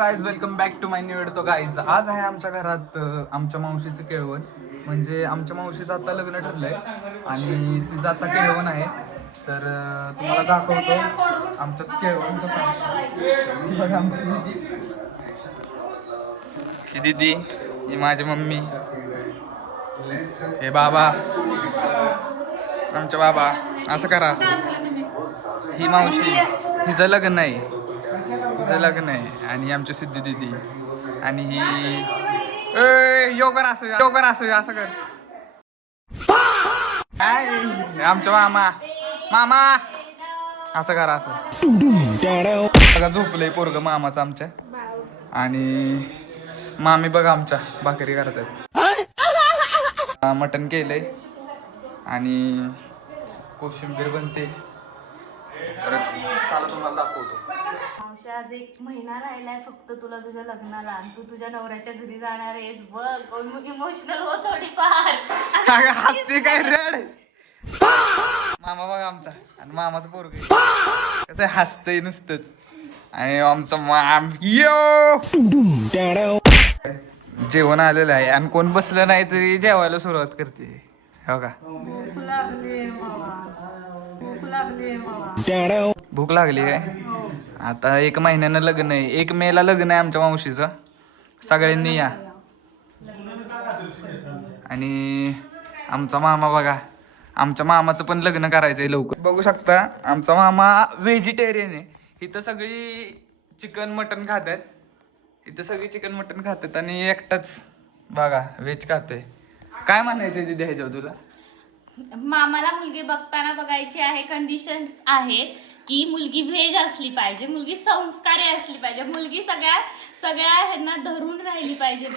Guys, welcome back to my new video. Guys, आज आहे आमच्या घरात आमच्या मावशीचं केळवण. म्हणजे आमच्या मावशीचं आता लग्न ठरलंय आणि तिचं आता केळवण आहे. तर तुम्हाला दाखवतो आमचं केळवण कसं आहे. बघा आमची दीदी, ही दीदी, ही माझी मम्मी, हे बाबा, आमच्या बाबा. असं करा, असं. ही मावशी, हिचं लग्न आहे, हिचं लग्न आहे. आणि आमची सिद्धी दीदी आणि ही योगर असं असं कर. आमच्या मामा, मामा असं करा, असं बघा. झोपलंय पोरग मामाचं आमच्या. आणि मामी बघा आमच्या भाकरी करतात. मटण केलंय आणि कोशिंबीर बनते. तर चालू तुम्हाला दाखवतो. मावशी, आज 1 महिना राहिलाय फक्त तुला तुझ्या लग्नाला आणि तू तुझ्या नवऱ्याच्या घरी जाणार आहेस. बघ, इमोशनल हो थोडीफार. हसते काय रेड. मामा बघा आमचा आणि मामाचं पोरग कसं हसतंय नुसतंच. आणि आमचं माम जेवण आलेलं आहे आणि कोण बसलं नाही तरी जेवायला सुरुवात करते. हो का, भूक लागली काय? आता 1 महिन्यानं लग्न आहे. 1 मेला लग्न आहे आमच्या मावशीचं. सगळ्यांनी या. आणि आमचा मामा बघा, आमच्या मामाचं पण लग्न करायचंय लवकर. बघू शकता आमचा मामा व्हेजिटेरियन आहे. इथं सगळी चिकन मटन खातात. इथं सगळी चिकन मटन खातात आणि एकटाच बघा व्हेज खातोय. काय म्हणायचं तिथे ह्याच्यावर तुला? मामाला मुलगी बघताना बघायची आहे. कंडिशन्स आहेत की मुलगी व्हेज असली पाहिजे, मुलगी संस्कारी असली पाहिजे, मुलगी सगळ्या ह्यांना धरून राहिली पाहिजे.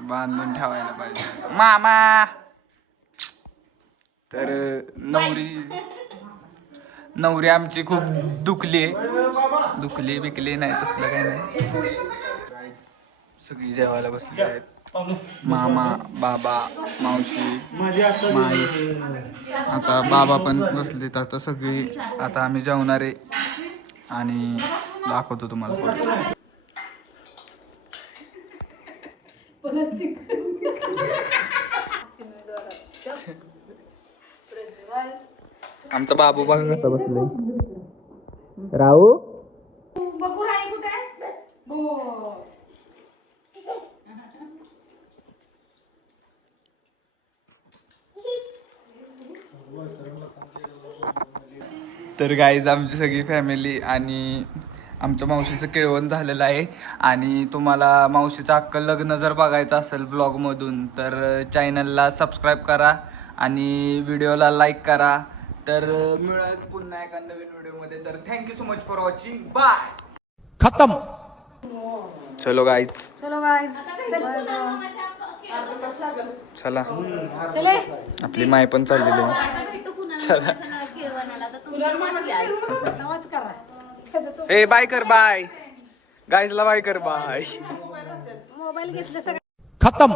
बांधून ठेवायला पाहिजे मामा. तर नवरी आमची खूप दुखली बिकली नाही, तसलं काही नाही. सगळी जेवायला बसली आहेत. मामा, बाबा, मावशी, माई. आता बाबा पण बसलेत. आता सगळी आता आम्ही जेवणार आहे आणि दाखवतो तुम्हाला. आमचा बाबू बघा कसा बसलाय. राहू बघू राही कुठे. तर गाईज, आमची सगळी फॅमिली आणि आमच्या मावशीचं केळवण झालेलं आहे. आणि तुम्हाला मावशीचं अख्खं लग्न जर बघायचं असेल ब्लॉगमधून तर चॅनलला सबस्क्राईब करा आणि व्हिडिओला लाईक करा. तर मिळूयात पुन्हा एका नवीन व्हिडिओमध्ये. तर thank you so much for watching. Bye. खत्म. चलो गाईज, चला. आपली माय पण चाललेली आहे. चला. ए बाय कर, बाय गाईजला बाय कर, बाय. खत्म.